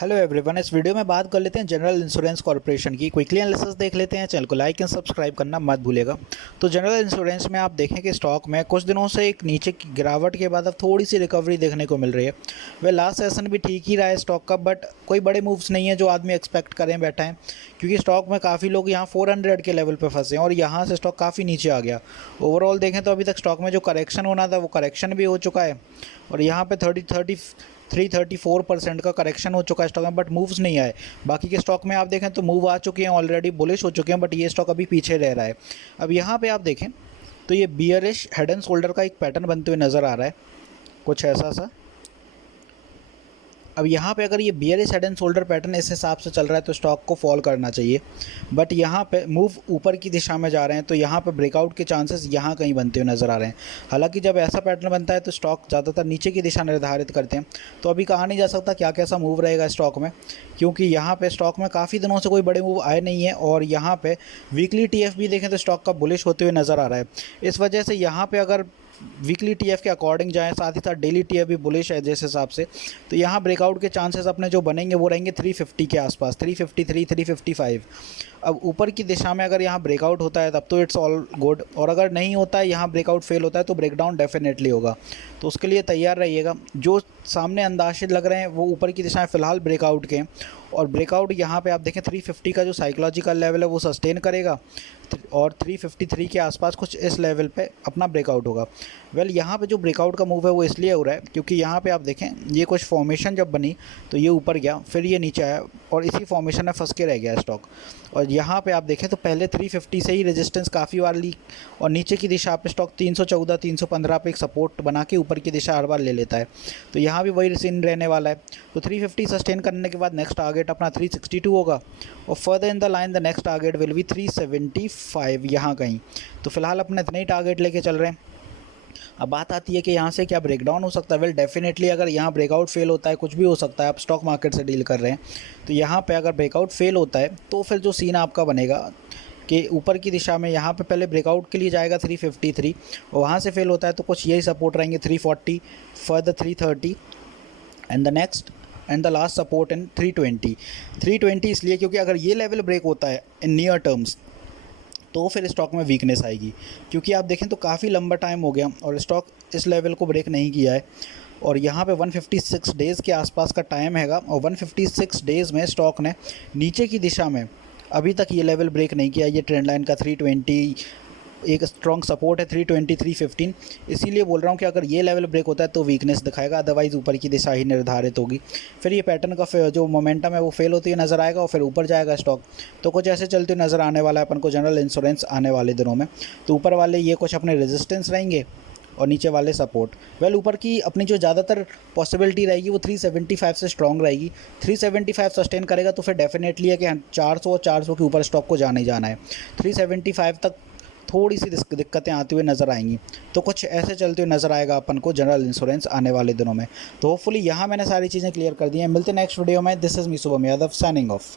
Hello everyone, इस video में बात कर लेते हैं जनरल इंश्योरेंस कॉर्पोरेशन की। क्विकली एनालिसिस देख लेते हैं। चैनल को लाइक एंड सब्सक्राइब करना मत भूलिएगा। तो जनरल इंश्योरेंस में आप देखें कि स्टॉक में कुछ दिनों से एक नीचे की गिरावट के बाद अब थोड़ी सी रिकवरी देखने को मिल रही है। वह लास्ट सेशन भी ठीक ही रहा है स्टॉक का, बट कोई बड़े मूव्स नहीं है जो आदमी एक्सपेक्ट करें बैठा है, क्योंकि स्टॉक में काफ़ी लोग यहाँ 400 के लेवल पर फंसे हैं और यहाँ से स्टॉक काफ़ी नीचे आ गया। ओवरऑल देखें तो अभी तक स्टॉक में जो करेक्शन होना था वो करेक्शन भी हो चुका है और यहाँ पे 334% का करेक्शन हो चुका है स्टॉक में, बट मूव्स नहीं आए। बाकी के स्टॉक में आप देखें तो मूव आ चुके हैं, ऑलरेडी बुलिश हो चुके हैं, बट ये स्टॉक अभी पीछे रह रहा है। अब यहाँ पे आप देखें तो ये बियरिश हेड एंड शोल्डर का एक पैटर्न बनते हुए नज़र आ रहा है, कुछ ऐसा सा। अब यहाँ पे अगर ये bearish head and shoulder pattern इस हिसाब से चल रहा है तो स्टॉक को फॉल करना चाहिए, बट यहाँ पे मूव ऊपर की दिशा में जा रहे हैं तो यहाँ पे ब्रेकआउट के चांसेस यहाँ कहीं बनते हुए नज़र आ रहे हैं। हालांकि जब ऐसा पैटर्न बनता है तो स्टॉक ज़्यादातर नीचे की दिशा निर्धारित करते हैं, तो अभी कहा नहीं जा सकता क्या कैसा मूव रहेगा स्टॉक में, क्योंकि यहाँ पर स्टॉक में काफ़ी दिनों से कोई बड़े मूव आए नहीं है और यहाँ पर वीकली TF भी देखें तो स्टॉक का बुलिश होते हुए नज़र आ रहा है। इस वजह से यहाँ पर अगर वीकली TF के अकॉर्डिंग जाएँ, साथ ही साथ डेली TF भी बुलिश है जिस हिसाब से, तो यहाँ ब्रेकआउट के चांसेस अपने जो बनेंगे वो रहेंगे 350 के आसपास, 353 355। अब ऊपर की दिशा में अगर यहाँ ब्रेकआउट होता है तब तो इट्स ऑल गुड, और अगर नहीं होता है, यहाँ ब्रेकआउट फेल होता है तो ब्रेकडाउन डेफिनेटली होगा। तो उसके लिए तैयार रहिएगा। जो सामने अंदाजे लग रहे हैं वो ऊपर की दिशा में फ़िलहाल ब्रेकआउट के हैं, और ब्रेकआउट यहाँ पे आप देखें 350 का जो साइकोलॉजिकल लेवल है वो सस्टेन करेगा और 353 के आसपास कुछ इस लेवल पे अपना ब्रेकआउट होगा। यहाँ पे जो ब्रेकआउट का मूव है वो इसलिए हो रहा है क्योंकि यहाँ पे आप देखें ये कुछ फॉर्मेशन जब बनी तो ये ऊपर गया, फिर ये नीचे आया और इसी फॉर्मेशन में फंस के रह गया स्टॉक। और यहाँ पे आप देखें तो पहले 350 से ही रेजिस्टेंस काफ़ी बार ली और नीचे की दिशा पे स्टॉक 314 315 पे एक सपोर्ट बना के ऊपर की दिशा हर बार ले लेता है, तो यहाँ भी वही सीन रहने वाला है। तो 350 सस्टेन करने के बाद नेक्स्ट टारगेट अपना 362 होगा और further in the line the next target will be 375 यहाँ कहीं। तो फिलहाल अपने इतने ही टारगेट लेके चल रहे हैं। अब बात आती है कि यहाँ से क्या ब्रेकडाउन हो सकता है। वेल डेफिनेटली अगर यहाँ ब्रेकआउट फेल होता है, कुछ भी हो सकता है, आप स्टॉक मार्केट से डील कर रहे हैं, तो यहाँ पे अगर ब्रेकआउट फेल होता है तो फिर जो सीन आपका बनेगा कि ऊपर की दिशा में यहाँ पे पहले ब्रेकआउट के लिए जाएगा 353 और वहाँ से फेल होता है तो कुछ यही सपोर्ट रहेंगे 340, further 330 and the next and the last support in 320 इसलिए क्योंकि अगर ये लेवल ब्रेक होता है इन नियर टर्म्स तो फिर स्टॉक में वीकनेस आएगी, क्योंकि आप देखें तो काफ़ी लंबा टाइम हो गया और स्टॉक इस लेवल को ब्रेक नहीं किया है और यहाँ पे 156 डेज़ के आसपास का टाइम हैगा और 156 डेज़ में स्टॉक ने नीचे की दिशा में अभी तक ये लेवल ब्रेक नहीं किया। ये ट्रेंड लाइन का 320 एक स्ट्रॉन्ग सपोर्ट है, 320 315। इसीलिए बोल रहा हूँ कि अगर ये लेवल ब्रेक होता है तो वीकनेस दिखाएगा, अदरवाइज़ ऊपर की दिशा ही निर्धारित होगी। फिर ये पैटर्न का जो मोमेंटम है वो फेल होती हुई नज़र आएगा और फिर ऊपर जाएगा स्टॉक। तो कुछ ऐसे चलते हुए नज़र आने वाला है अपन को जनरल इंश्योरेंस आने वाले दिनों में। तो ऊपर वाले ये कुछ अपने रेजिस्टेंस रहेंगे और नीचे वाले सपोर्ट। ऊपर की अपनी जो ज़्यादातर पॉसिबिलिटी रहेगी वो 375 से स्ट्रॉन्ग रहेगी। 375 सस्टेन करेगा तो फिर डेफिनेटली है कि 400 के ऊपर स्टॉक को जाना ही जाना है। 375 तक थोड़ी सी दिक्कतें आती हुई नज़र आएंगी, तो कुछ ऐसे चलते हुए नज़र आएगा अपन को जनरल इंश्योरेंस आने वाले दिनों में। तो होपफुली यहाँ मैंने सारी चीज़ें क्लियर कर दी हैं। मिलते हैं नेक्स्ट वीडियो में। This is me Shubham Yadav signing off.